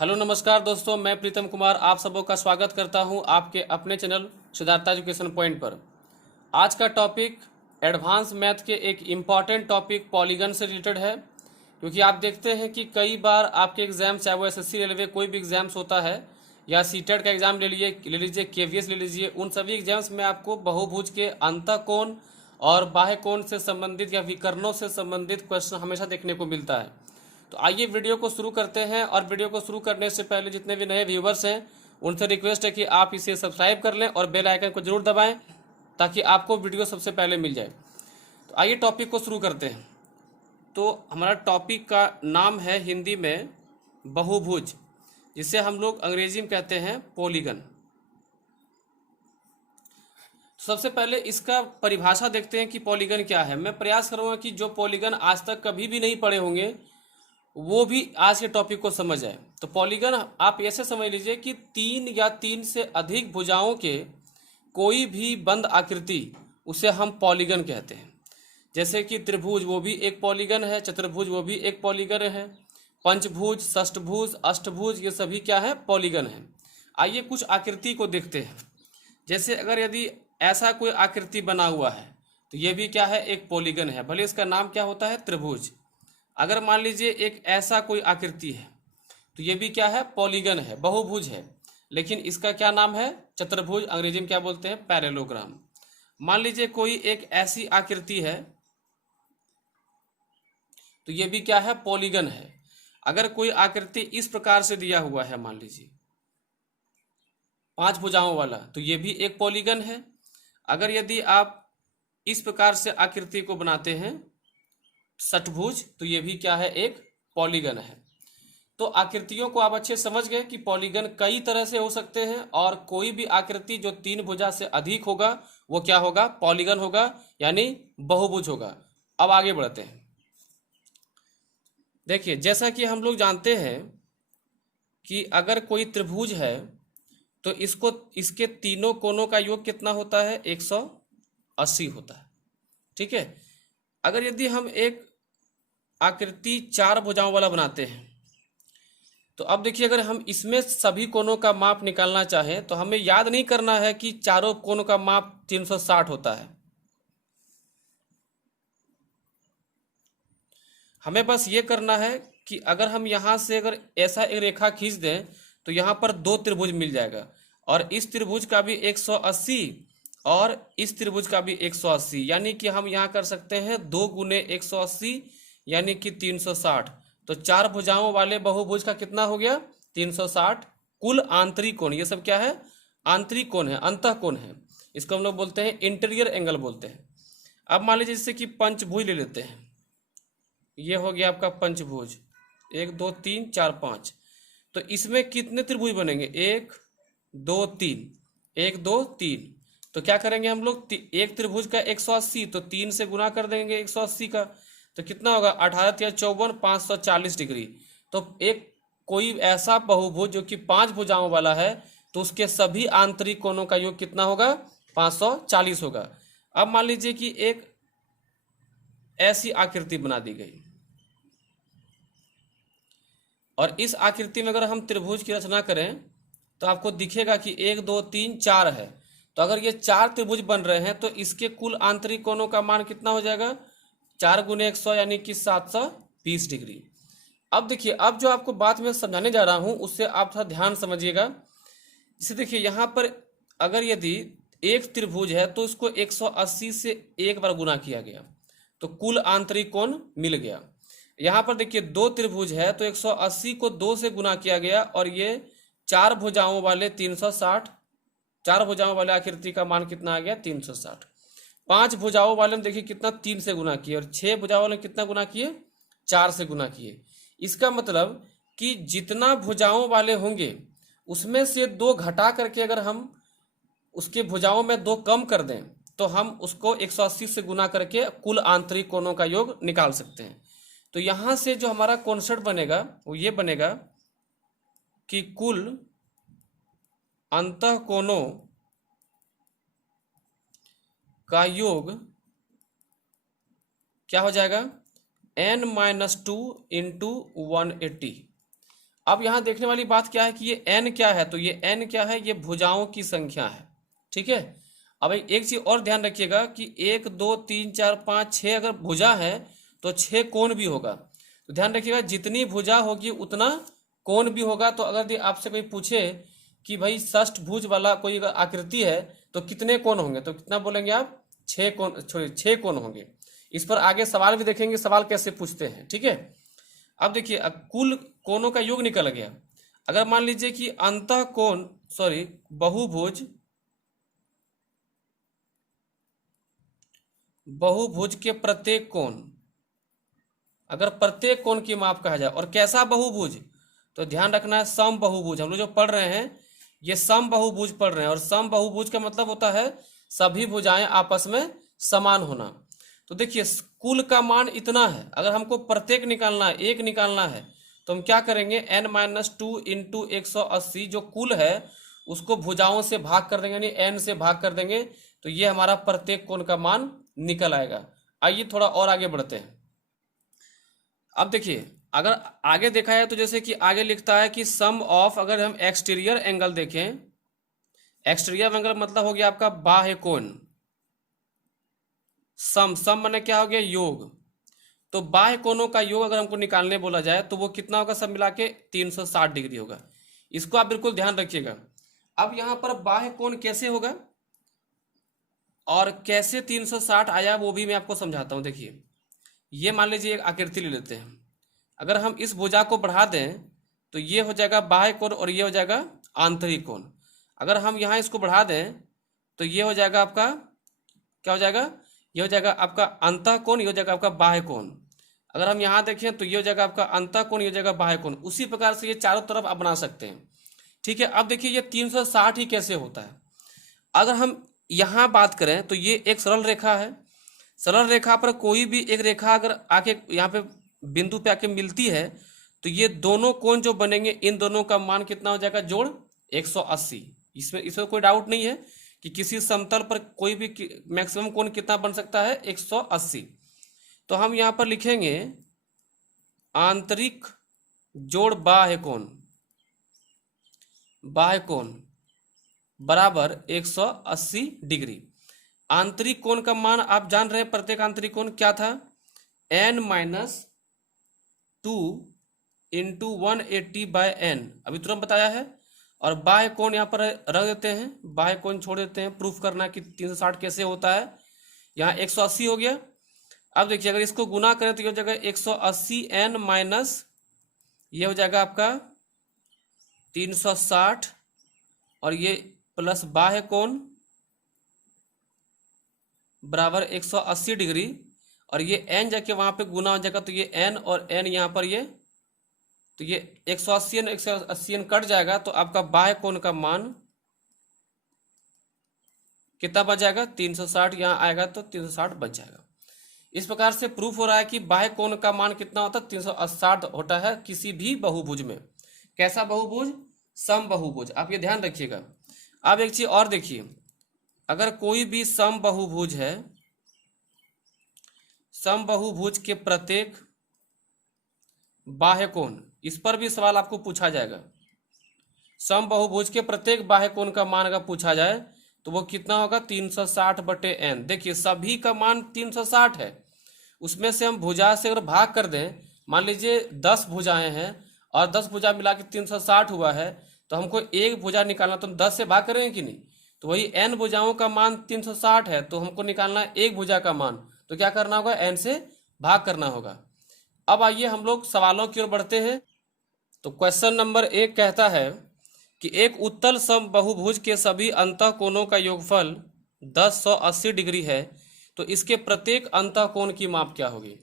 Hello नमस्कार दोस्तों, मैं प्रीतम कुमार आप सबों का स्वागत करता हूं आपके अपने चैनल सिद्धार्थ एजुकेशन पॉइंट पर। आज का टॉपिक एडवांस मैथ के एक इम्पॉर्टेंट टॉपिक पॉलीगन से रिलेटेड है, क्योंकि आप देखते हैं कि कई बार आपके एग्जाम, चाहे वो एसएससी रेलवे कोई भी एग्जाम्स होता है या सीटेट का एग्जाम ले लीजिए केवीएस ले लीजिए, उन सभी एग्जाम्स में आपको बहुभुज के अंतःकोण और बाह्य कोण से संबंधित या विकर्णों से संबंधित क्वेश्चन हमेशा देखने को मिलता है। तो आइए वीडियो को शुरू करते हैं। और वीडियो को शुरू करने से पहले जितने भी नए व्यूवर्स हैं उनसे रिक्वेस्ट है कि आप इसे सब्सक्राइब कर लें और बेल आइकन को जरूर दबाएं ताकि आपको वीडियो सबसे पहले मिल जाए। तो आइए टॉपिक को शुरू करते हैं। तो हमारा टॉपिक का नाम है हिंदी में बहुभुज, जिसे हम लोग अंग्रेजी में कहते हैं पॉलीगन। सबसे पहले इसका परिभाषा देखते हैं कि पॉलीगन क्या है। मैं प्रयास करूंगा कि जो पॉलीगन आज तक कभी भी नहीं पढ़े होंगे वो भी आज के टॉपिक को समझ जाए। तो पॉलीगन आप ऐसे समझ लीजिए कि तीन या तीन से अधिक भुजाओं के कोई भी बंद आकृति, उसे हम पॉलीगन कहते हैं। जैसे कि त्रिभुज वो भी एक पॉलीगन है, चतुर्भुज वो भी एक पॉलीगन है, पंचभुज, षष्ठभुज, अष्टभुज ये सभी क्या है, पॉलीगन है। आइए कुछ आकृति को देखते हैं। जैसे अगर यदि ऐसा कोई आकृति बना हुआ है तो ये भी क्या है, एक पॉलीगन है, भले इसका नाम क्या होता है, त्रिभुज। अगर मान लीजिए एक ऐसा कोई आकृति है तो ये भी क्या है, पॉलीगन है, बहुभुज है, लेकिन इसका क्या नाम है, चतुर्भुज, अंग्रेजी में क्या बोलते हैं, पैरेलोग्राम। मान लीजिए कोई एक ऐसी आकृति है तो ये भी क्या है, पॉलीगन है। अगर कोई आकृति इस प्रकार से दिया हुआ है, मान लीजिए 5 भुजाओं वाला, तो ये भी एक पॉलीगन है। अगर यदि आप इस प्रकार से आकृति को बनाते हैं षटभुज, तो ये भी क्या है, एक पॉलीगन है। तो आकृतियों को आप अच्छे समझ गए कि पॉलीगन कई तरह से हो सकते हैं, और कोई भी आकृति जो 3 भुजा से अधिक होगा वो क्या होगा, पॉलीगन होगा, यानी बहुभुज होगा। अब आगे बढ़ते हैं। देखिए, जैसा कि हम लोग जानते हैं कि अगर कोई त्रिभुज है तो इसके तीनों कोणों का योग कितना होता है, 180 होता है। ठीक है। अगर यदि हम एक आकृति 4 भुजाओं वाला बनाते हैं तो अब देखिए, अगर हम इसमें सभी कोणों का माप निकालना चाहें तो हमें याद नहीं करना है कि चारों कोणों का माप 360 होता है। हमें बस ये करना है कि अगर हम यहाँ से अगर ऐसा एक रेखा खींच दें तो यहाँ पर 2 त्रिभुज मिल जाएगा, और इस त्रिभुज का भी 180 और इस त्रिभुज का भी 180, यानी कि हम यहाँ कर सकते हैं 2 गुने 180 यानी कि 360। तो 4 भुजाओं वाले बहुभुज का कितना हो गया, 360। कुल आंतरिक कोण, ये सब क्या है, आंतरिक कोण है, अंतः कोण है, इसको हम लोग बोलते हैं इंटीरियर एंगल बोलते हैं। अब मान लीजिए जैसे कि पंचभुज ले लेते हैं, ये हो गया आपका पंचभुज, 1 2 3 4 5। तो इसमें कितने त्रिभुज बनेंगे, 1 2 3, 1 2 3। तो क्या करेंगे हम लोग, एक त्रिभुज का 180, तो 3 से गुना कर देंगे 180 का, तो कितना होगा, 18 या 54, 540 डिग्री। तो एक कोई ऐसा बहुभुज जो कि 5 भुजाओं वाला है तो उसके सभी आंतरिक कोणों का योग कितना होगा, 540 होगा। अब मान लीजिए कि एक ऐसी आकृति बना दी गई, और इस आकृति में अगर हम त्रिभुज की रचना करें तो आपको दिखेगा कि 1 2 3 4 है। तो अगर ये 4 त्रिभुज बन रहे हैं तो इसके कुल आंतरिक कोणों का मान कितना हो जाएगा, 4 गुने 100 यानी कि 720 डिग्री। अब देखिए, अब जो आपको बात मैं समझाने जा रहा हूं उससे आप थोड़ा ध्यान समझिएगा। जैसे देखिए, यहाँ पर अगर यदि एक त्रिभुज है तो उसको 180 से एक बार गुना किया गया तो कुल आंतरिक कोण मिल गया। यहाँ पर देखिए 2 त्रिभुज है तो 180 को 2 से गुना किया गया, और ये 4 भुजाओं वाले 360, 4 भुजाओं वाले आकृति का मान कितना आ गया, 360। 5 भुजाओं वाले में देखिए कितना, 3 से गुना किए, और 6 भुजाओं वाले कितना गुना किए, 4 से गुना किए। इसका मतलब कि जितना भुजाओं वाले होंगे उसमें से 2 घटा करके अगर हम उसके भुजाओं में 2 कम कर दें तो हम उसको 180 से गुना करके कुल आंतरिक कोणों का योग निकाल सकते हैं। तो यहां से जो हमारा कॉन्सेप्ट बनेगा वो ये बनेगा कि कुल अंतः कोणों का योग क्या हो जाएगा, n-2 इंटू 180। अब यहाँ देखने वाली बात क्या है कि ये n क्या है, तो ये n क्या है, ये भुजाओं की संख्या है। ठीक है। अब एक चीज और ध्यान रखिएगा कि 1 2 3 4 5 6 अगर भुजा है तो 6 कोण भी होगा। तो ध्यान रखिएगा जितनी भुजा होगी उतना कोण भी होगा। तो अगर आपसे कोई पूछे कि भाई षष्ठभुज वाला कोई अगर आकृति है तो कितने कोण होंगे, तो कितना बोलेंगे आप, 6 कोण, 6 कोण होंगे। इस पर आगे सवाल भी देखेंगे, सवाल कैसे पूछते हैं। ठीक है। अब देखिए, अब कुल कोणों का योग निकल गया। अगर मान लीजिए कि अंतः कोण बहुभुज के प्रत्येक कोण, अगर प्रत्येक कोण की माप कहा जाए, और कैसा बहुभुज, तो ध्यान रखना है सम बहुभुज। हम लोग जो पढ़ रहे हैं ये सम बहुभुज पढ़ रहे हैं, और सम बहुभुज का मतलब होता है सभी भुजाएं आपस में समान होना। तो देखिए कुल का मान इतना है, अगर हमको प्रत्येक निकालना है, एक निकालना है, तो हम क्या करेंगे, n-2 इंटू 180 जो कुल है उसको भुजाओं से भाग कर देंगे, यानी n से भाग कर देंगे, तो ये हमारा प्रत्येक कोण का मान निकल आएगा। आइए थोड़ा और आगे बढ़ते हैं। अब देखिए अगर आगे देखा है तो जैसे कि आगे लिखता है कि सम ऑफ, अगर हम एक्सटीरियर एंगल देखें, एक्सटीरियर एंगल मतलब हो गया आपका बाह्य कोण। सम माने क्या हो गया, योग। तो बाह्य कोणों का योग अगर हमको निकालने बोला जाए तो वो कितना होगा, सब मिला के 360 डिग्री होगा। इसको आप बिल्कुल ध्यान रखिएगा। अब यहां पर बाह्य कोण कैसे होगा और कैसे 360 आया वो भी मैं आपको समझाता हूं। देखिए ये मान लीजिए एक आकृति ले लेते हैं, अगर हम इस भुजा को बढ़ा दें तो ये हो जाएगा बाह्य कोण और ये हो जाएगा आंतरिक कोण। अगर हम यहाँ इसको बढ़ा दें तो ये हो जाएगा आपका, क्या हो जाएगा, ये हो जाएगा आपका अंतः कोण, ये हो जाएगा आपका बाह्य कोण। अगर हम यहाँ देखें तो ये हो जाएगा आपका अंतः कोण, ये हो जाएगा बाह्य कोण। उसी प्रकार से ये चारों तरफ आप बना सकते हैं। ठीक है। अब देखिए ये 360 ही कैसे होता है। अगर हम यहाँ बात करें तो ये एक सरल रेखा है, सरल रेखा पर कोई भी एक रेखा अगर आके यहाँ पे बिंदु पे आके मिलती है तो ये दोनों कोण जो बनेंगे इन दोनों का मान कितना हो जाएगा, जोड़ 180। इसमें कोई डाउट नहीं है कि किसी समतल पर कोई भी मैक्सिमम कोण कितना बन सकता है, 180। तो हम यहाँ पर लिखेंगे आंतरिक जोड़ बाह्य कोण, बाह्य कोण बराबर 180 डिग्री। आंतरिक कोण का मान आप जान रहे हैं, प्रत्येक आंतरिक कोण क्या था, n-2 इंटू 180/n, अभी तुरंत बताया है। और बाह्य कोण यहाँ पर रख देते हैं, बाह्य कोण छोड़ देते हैं, प्रूफ करना है कि 360 कैसे होता है। यहाँ 180 हो गया। अब देखिए अगर इसको गुना करें तो ये हो जाएगा 180n माइनस ये हो जाएगा आपका 360 और ये प्लस बाह्य कोण बराबर 180 डिग्री, और ये n जाके वहां पे गुना हो जाएगा तो ये n और n यहाँ पर ये, तो ये 180 कट जाएगा तो आपका बाह्य कोण का मान कितना बच जाएगा, 360 यहाँ आएगा तो 360 बच जाएगा। इस प्रकार से प्रूफ हो रहा है कि बाह्य कोण का मान कितना होता है, 360 होता है किसी भी बहुभुज में। कैसा बहुभुज, सम बहुभुज, आप ये ध्यान रखिएगा। अब एक चीज और देखिए, अगर कोई भी सम बहुभुज है, सम बहुभुज के प्रत्येक बाह्य कोण, इस पर भी सवाल आपको पूछा जाएगा। सम बहुभुज के प्रत्येक बाह्य कोण का मान अगर पूछा जाए तो वो कितना होगा, 360/n। देखिए सभी का मान 360 है, उसमें से हम भुजा से अगर भाग कर दें, मान लीजिए 10 भुजाएं हैं और 10 भुजा मिला के 360 हुआ है, तो हमको एक भुजा निकालना, तो हम 10 से भाग करेंगे कि नहीं, तो वही n भुजाओं का मान 360 है, तो हमको निकालना है एक भुजा का मान, तो क्या करना होगा, n से भाग करना होगा। अब आइए हम लोग सवालों की ओर बढ़ते हैं। तो क्वेश्चन नंबर 1 कहता है कि एक उत्तल सम बहुभुज के सभी अंतः कोणों का योगफल 180 डिग्री है, तो इसके प्रत्येक अंतः कोण की माप क्या होगी।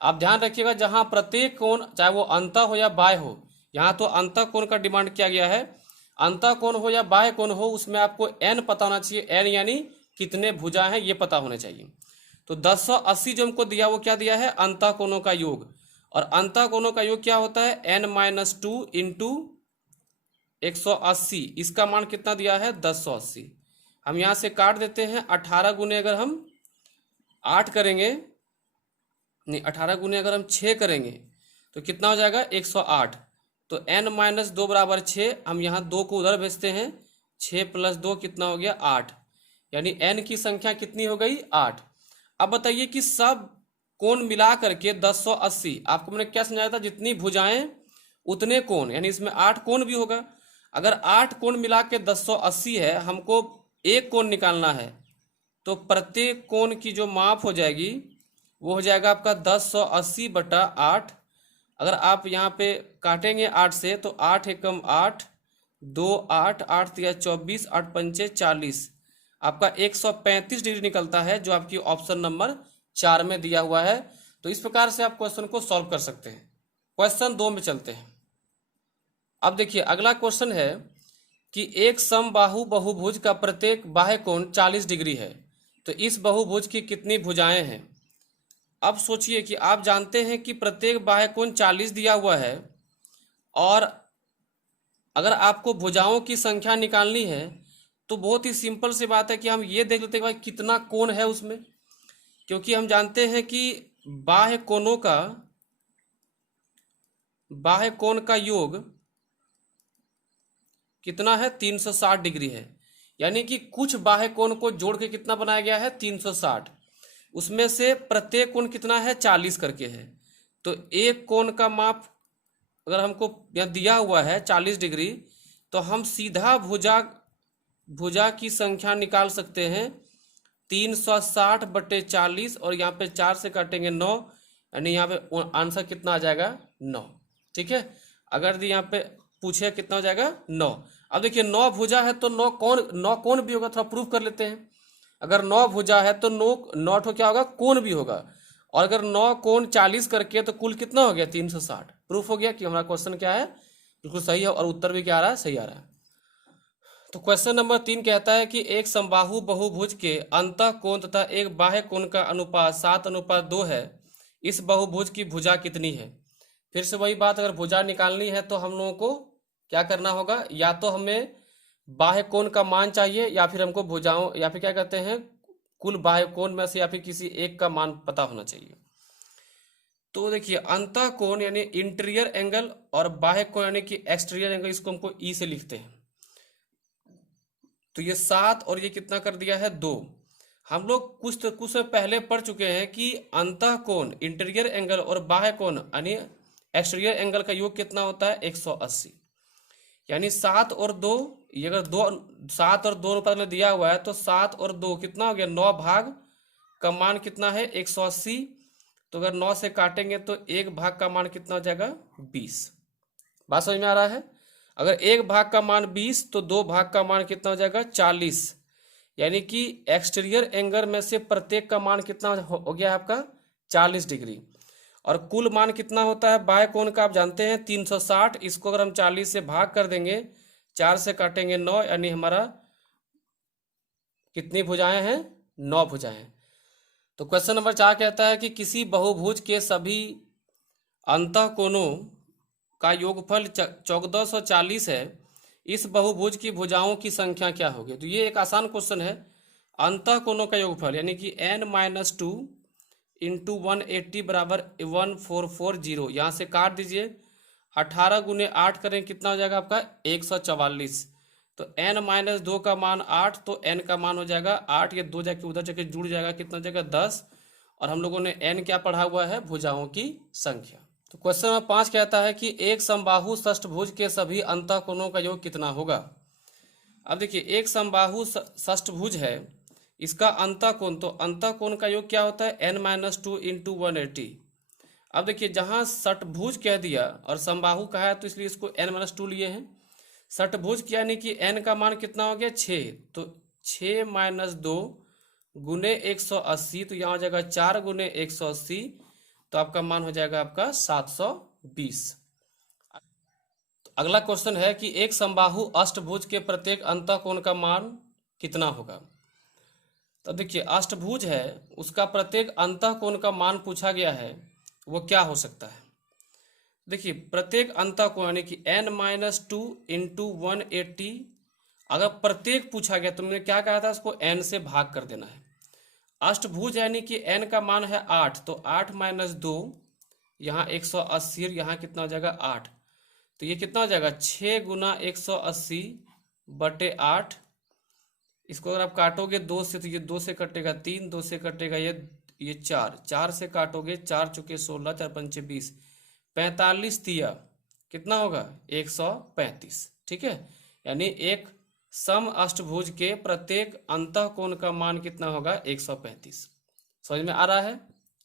आप ध्यान रखिएगा, जहां प्रत्येक कोण चाहे वो अंतः हो या बाह्य हो, यहाँ तो अंतः कोण का डिमांड किया गया है, अंतः कोण हो या बाह्य कोण हो उसमें आपको n पता होना चाहिए, n यानी कितने भुजा हैं ये पता होने चाहिए। तो 180 जो हमको दिया वो क्या दिया है, अंतः कोणों का योग, और अंतः कोणों का योग क्या होता है, n-2 इंटू 180, इसका मान कितना दिया है, 180। हम यहाँ से काट देते हैं, 18 गुने अगर हम 8 करेंगे, नहीं 18 गुने अगर हम 6 करेंगे तो कितना हो जाएगा, 108। तो n-2 बराबर 6, हम यहाँ 2 को उधर भेजते हैं, 6 + 2 कितना हो गया 8, यानी n की संख्या कितनी हो गई 8। अब बताइए कि सब कोण मिला करके 1080, आपको मैंने क्या समझाया था, जितनी भुजाएं उतने कोण, यानी इसमें 8 कोण भी होगा। अगर 8 कोण मिला के 1080 है, हमको एक कोण निकालना है, तो प्रत्येक कोण की जो माप हो जाएगी वो हो जाएगा आपका 1080/8। अगर आप यहाँ पे काटेंगे 8 से, तो 8 एकम 8, 2 8, 8 तिया 24, 8 पंचे 40, आपका 135 डिग्री निकलता है, जो आपकी ऑप्शन नंबर 4 में दिया हुआ है। तो इस प्रकार से आप क्वेश्चन को सॉल्व कर सकते हैं। क्वेश्चन 2 में चलते हैं। अब देखिए अगला क्वेश्चन है कि एक समबाहु बहुभुज का प्रत्येक बाह्य कोण 40 डिग्री है, तो इस बहुभुज की कितनी भुजाएं हैं। अब सोचिए कि आप जानते हैं कि प्रत्येक बाह्य कोण 40 दिया हुआ है, और अगर आपको भुजाओं की संख्या निकालनी है तो बहुत ही सिंपल सी बात है कि हम ये देख लेते हैं कि भाई कितना कोण है उसमें, क्योंकि हम जानते हैं कि बाह्य कोण का योग कितना है 360 डिग्री है, यानी कि कुछ बाह्य कोण को जोड़ के कितना बनाया गया है 360, उसमें से प्रत्येक कोण कितना है 40 करके है। तो एक कोण का माप अगर हमको यहाँ दिया हुआ है 40 डिग्री, तो हम सीधा भुजा की संख्या निकाल सकते हैं 360/40, और यहाँ पे 4 से काटेंगे 9, यानी यहाँ पे आंसर कितना आ जाएगा 9। ठीक है, अगर यहाँ पे पूछे कितना हो जाएगा 9। अब देखिए 9 भुजा है तो 9 कोण भी होगा, थोड़ा प्रूफ कर लेते हैं। अगर 9 भुजा है तो 9 ठो क्या होगा कोण भी होगा, और अगर 9 कोण 40 करके तो कुल कितना हो गया 360। प्रूफ हो गया कि हमारा क्वेश्चन क्या है बिल्कुल सही है, और उत्तर भी क्या आ रहा है सही आ रहा है। तो क्वेश्चन नंबर 3 कहता है कि एक समबाहु बहुभुज के अंतः कोण तथा एक बाह्य कोण का अनुपात 7:2 है, इस बहुभुज की भुजा कितनी है। फिर से वही बात, अगर भुजा निकालनी है तो हम लोगों को क्या करना होगा, या तो हमें बाह्य कोण का मान चाहिए, या फिर हमको भुजाओं या फिर क्या कहते हैं कुल बाह्य कोण में से या फिर किसी एक का मान पता होना चाहिए। तो देखिए अंतः कोण यानी इंटीरियर एंगल, और बाह्य कोण यानी कि एक्सटीरियर एंगल, इसको हमको ई से लिखते हैं। तो ये 7 और ये कितना कर दिया है 2। हम लोग कुछ समय पहले पढ़ चुके हैं कि अंतः कोण इंटीरियर एंगल और बाह्य कोण यानी एक्सटीरियर एंगल का योग कितना होता है 180, यानी 7 और 2, ये अगर 7 और 2 अनुपात में दिया हुआ है तो 7 और 2 कितना हो गया 9 भाग का मान कितना है 180। तो अगर 9 से काटेंगे तो 1 भाग का मान कितना हो जाएगा 20। बात समझ में आ रहा है। अगर 1 भाग का मान 20 तो 2 भाग का मान कितना हो जाएगा 40, यानी कि एक्सटीरियर एंगल में से प्रत्येक का मान कितना हो गया आपका 40 डिग्री, और कुल मान कितना होता है बाह्य कोण का आप जानते हैं 360। इसको अगर हम 40 से भाग कर देंगे, 4 से काटेंगे 9, यानी हमारा कितनी भुजाएं हैं 9 भुजाएं। तो क्वेश्चन नंबर 4 कहता है कि किसी बहुभुज के सभी अंतः कोणों का योगफल 1440 है, इस बहुभुज की भुजाओं की संख्या क्या होगी। तो ये एक आसान क्वेश्चन है। अंतः कोणों का योगफल यानी कि n-2 इंटू 180 बराबर 1440, यहाँ से काट दीजिए, 18 गुने 8 करें कितना हो जाएगा आपका 144। तो n-2 का मान 8, तो n का मान हो जाएगा 8, ये 2 जाके उधर जाके जुड़ जाएगा, कितना हो जाएगा 10, और हम लोगों ने n क्या पढ़ा हुआ है भुजाओं की संख्या। तो क्वेश्चन नंबर 5 कहता है कि एक समबाहु षष्ठभुज के सभी अंतः कोणों का योग कितना होगा। अब देखिए एक समबाहु षष्ठभुज है, इसका अंतः कोण, तो अंतः कोण का योग क्या होता है n-2 इंटू 180। अब देखिए जहाँ षटभुज कह दिया और समबाहु कहा है तो इसलिए इसको n-2 लिए हैं। षटभुज यानी कि n का मान कितना हो गया 6, तो 6 - 2 गुने 180, तो यहाँ हो जाएगा 4 गुने 180, तो आपका मान हो जाएगा आपका 720। तो अगला क्वेश्चन है कि एक समबाहु अष्टभुज के प्रत्येक अंतः कोण का मान कितना होगा। तो देखिए अष्टभुज है, उसका प्रत्येक अंतः कोण का मान पूछा गया है, वो क्या हो सकता है। देखिए प्रत्येक अंतः कोण यानी कि n-2 इंटू 180, अगर प्रत्येक पूछा गया तो मैंने क्या कहा था, उसको n से भाग कर देना है। अष्टभुज यानी कि n का मान है 8, तो 8 - 2, यहाँ 180, यहाँ कितना हो जाएगा 8, तो ये कितना हो जाएगा 6 × 180/8। इसको अगर आप काटोगे 2 से तो ये 2 से कटेगा 3, 2 से कटेगा ये 4, 4 से काटोगे 4 चुके 16, 4 पंचे 20, 45 तिया कितना होगा 135। ठीक है, यानी एक सम अष्टभुज के प्रत्येक अंतःकोण का मान कितना होगा 135। समझ में आ रहा है।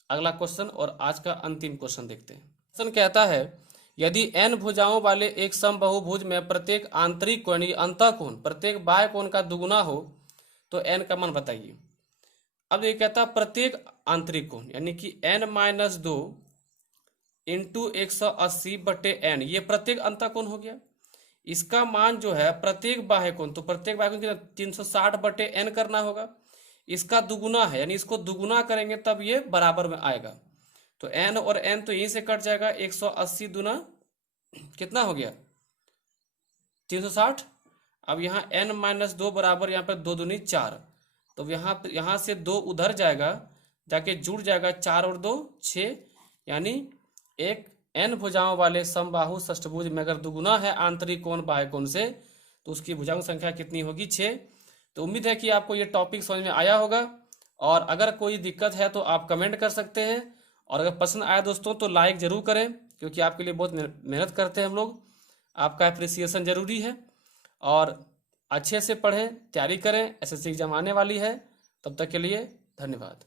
अगला क्वेश्चन और आज का अंतिम क्वेश्चन देखते हैं। क्वेश्चन कहता है यदि n भुजाओं वाले एक समबाहुभुज में प्रत्येक आंतरिक कोण अंतःकोण प्रत्येक बाह्य कोण का दुगुना हो तो n का मान बताइए। अब ये कहता है प्रत्येक आंतरिक कोण यानी कि n-2 इंटू 180/n, ये प्रत्येक अंतःकोण हो गया। इसका मान जो है प्रत्येक बाह्य कोण, तो प्रत्येक बाह्य कोण कितना 360/n करना होगा। इसका दुगुना है यानी इसको दुगुना करेंगे तब ये बराबर में आएगा। तो n और n तो यहीं से कट जाएगा, 180 दूना कितना हो गया 360। अब यहाँ n-2 बराबर यहाँ पर 2 दूनी 4, तो यहाँ से 2 उधर जाएगा, जाके जुड़ जाएगा 4 और 2 6, यानी एक n भुजाओं वाले समबाहु षष्ठभुज में अगर दुगुना है आंतरिक कोण बाह्य कोण से तो उसकी भुजाओं की संख्या कितनी होगी 6। तो उम्मीद है कि आपको ये टॉपिक समझ में आया होगा, और अगर कोई दिक्कत है तो आप कमेंट कर सकते हैं, और अगर पसंद आया दोस्तों तो लाइक जरूर करें, क्योंकि आपके लिए बहुत मेहनत करते हैं हम लोग, आपका एप्रिसिएशन जरूरी है। और अच्छे से पढ़ें, तैयारी करें, एसएससी एग्जाम आने वाली है। तब तक के लिए धन्यवाद।